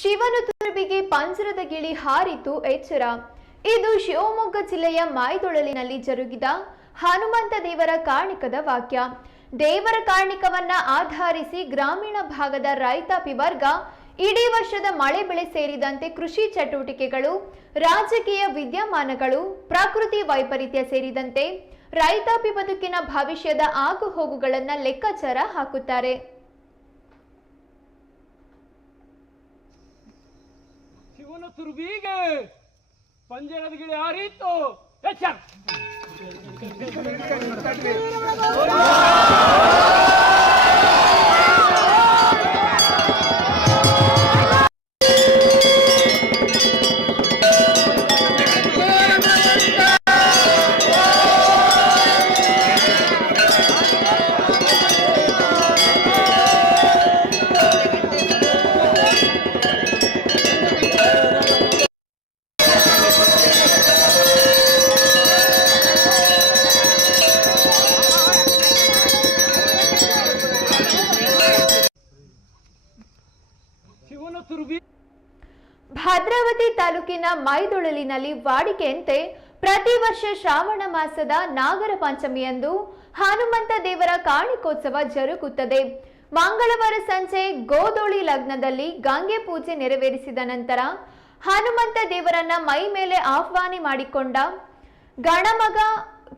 ಶಿವನು ತುರುಬಿಗೆ ಪಂಜರದ ಗಿಳಿ ಹಾರಿತು ಎಚ್ಚರ. ಇದು ಶಿವಮೊಗ್ಗ ಜಿಲ್ಲೆಯ ಮಾಯ್ದೊಳಲಿನಲ್ಲಿ ಜರುಗಿದ ಹನುಮಂತ ದೇವರ ಕಾರ್ಣಿಕದ ವಾಕ್ಯ. ದೇವರ ಕಾರ್ಣಿಕವನ್ನ ಆಧರಿಸಿ ಗ್ರಾಮೀಣ ಭಾಗದ ರೈತಾಪಿ ವರ್ಗ ಇಡೀ ವರ್ಷದ ಮಳೆ ಬೆಳೆ ಸೇರಿದಂತೆ ಕೃಷಿ ಚಟುವಟಿಕೆಗಳು, ರಾಜಕೀಯ ವಿದ್ಯಮಾನಗಳು, ಪ್ರಕೃತಿ ವೈಪರೀತ್ಯ ಸೇರಿದಂತೆ ರೈತಾಪಿ ಬದುಕಿನ ಭವಿಷ್ಯದ ಆಗುಹೋಗುಗಳನ್ನು ಲೆಕ್ಕಾಚಾರ ಹಾಕುತ್ತಾರೆ. ಶಿವನ ತುರುಬಿಗೆ ಪಂಜರದ ಗಿಳಿ ಹಾರಿತ್ತು. ಎಚ್ಚರ. ಭದ್ರಾವತಿ ತಾಲೂಕಿನ ಮೈದೊಳಲಿನಲ್ಲಿ ವಾಡಿಕೆಯಂತೆ ಪ್ರತಿ ವರ್ಷ ಶ್ರಾವಣ ಮಾಸದ ನಾಗರ ಪಂಚಮಿಯಂದು ಹನುಮಂತ ದೇವರ ಕಾಣಿಕೋತ್ಸವ ಜರುಗುತ್ತದೆ. ಮಂಗಳವಾರ ಸಂಜೆ ಗೋದೋಳಿ ಲಗ್ನದಲ್ಲಿ ಗಂಗೆ ಪೂಜೆ ನೆರವೇರಿಸಿದ ನಂತರ ಹನುಮಂತ ದೇವರನ್ನ ಮೈ ಮೇಲೆ ಆಹ್ವಾನಿ ಮಾಡಿಕೊಂಡ ಗಣಮಗ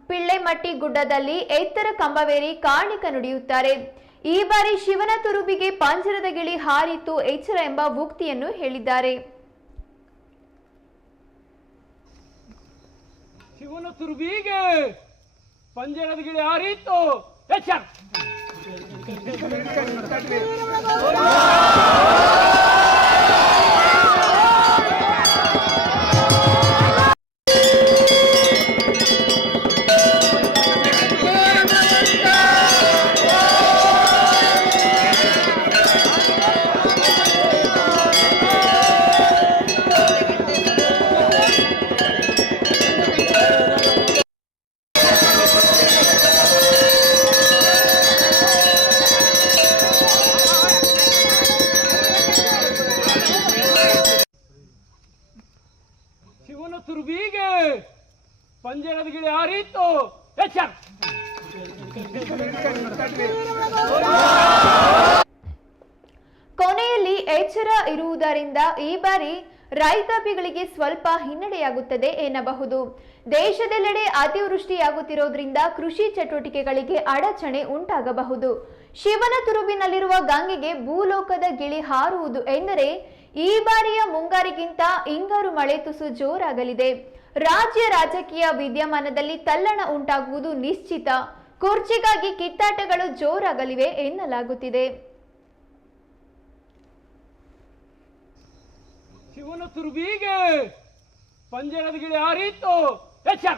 ಪಿಳ್ಳೆಮಟ್ಟಿ ಗುಡ್ಡದಲ್ಲಿ ಎತ್ತರ ಕಂಬವೇರಿ ಕಾಣಿಕ ನುಡಿಯುತ್ತಾರೆ. ಈ ಬಾರಿ ಶಿವನ ತುರುಬಿಗೆ ಪಾಂಜರದ ಗಿಳಿ ಹಾರಿತು ಎಚ್ಚರ ಎಂಬ ಉಕ್ತಿಯನ್ನು ಹೇಳಿದ್ದಾರೆ. ಶಿವನ ತುರುಬಿಗೆ ಪಂಜರದ ಗಿಳಿ ಹಾರಿತು ಎಚ್ಚರ. ತುರುಬಿಗೆ ಪಂಜರದ ಗಿಡ ಎಚ್ಚರ. ಕೊನೆಯಲ್ಲಿ ಎಚ್ಚರ ಇರುವುದರಿಂದ ಈ ಬಾರಿ ರೈತಾಪಿಗಳಿಗೆ ಸ್ವಲ್ಪ ಹಿನ್ನಡೆಯಾಗುತ್ತದೆ ಎನ್ನಬಹುದು. ದೇಶದೆಲ್ಲೆಡೆ ಅತಿವೃಷ್ಟಿಯಾಗುತ್ತಿರುವುದರಿಂದ ಕೃಷಿ ಚಟುವಟಿಕೆಗಳಿಗೆ ಅಡಚಣೆ ಉಂಟಾಗಬಹುದು. ಶಿವನ ತುರುಬಿನಲ್ಲಿರುವ ಗಂಗೆಗೆ ಭೂಲೋಕದ ಗಿಳಿ ಹಾರುವುದು ಎಂದರೆ ಈ ಬಾರಿಯ ಮುಂಗಾರಿಗಿಂತ ಹಿಂಗಾರು ಮಳೆ ತುಸು ಜೋರಾಗಲಿದೆ. ರಾಜ್ಯ ರಾಜಕೀಯ ವಿದ್ಯಮಾನದಲ್ಲಿ ತಲ್ಲಣ ಉಂಟಾಗುವುದು ನಿಶ್ಚಿತ. ಕುರ್ಚಿಗಾಗಿ ಕಿತ್ತಾಟಗಳು ಜೋರಾಗಲಿವೆ ಎನ್ನಲಾಗುತ್ತಿದೆ. ಶಿವನ ತುರ್ಬಿಗೆ ಪಂಜರದ ಗಿಡ ಎಚ್ಚರ.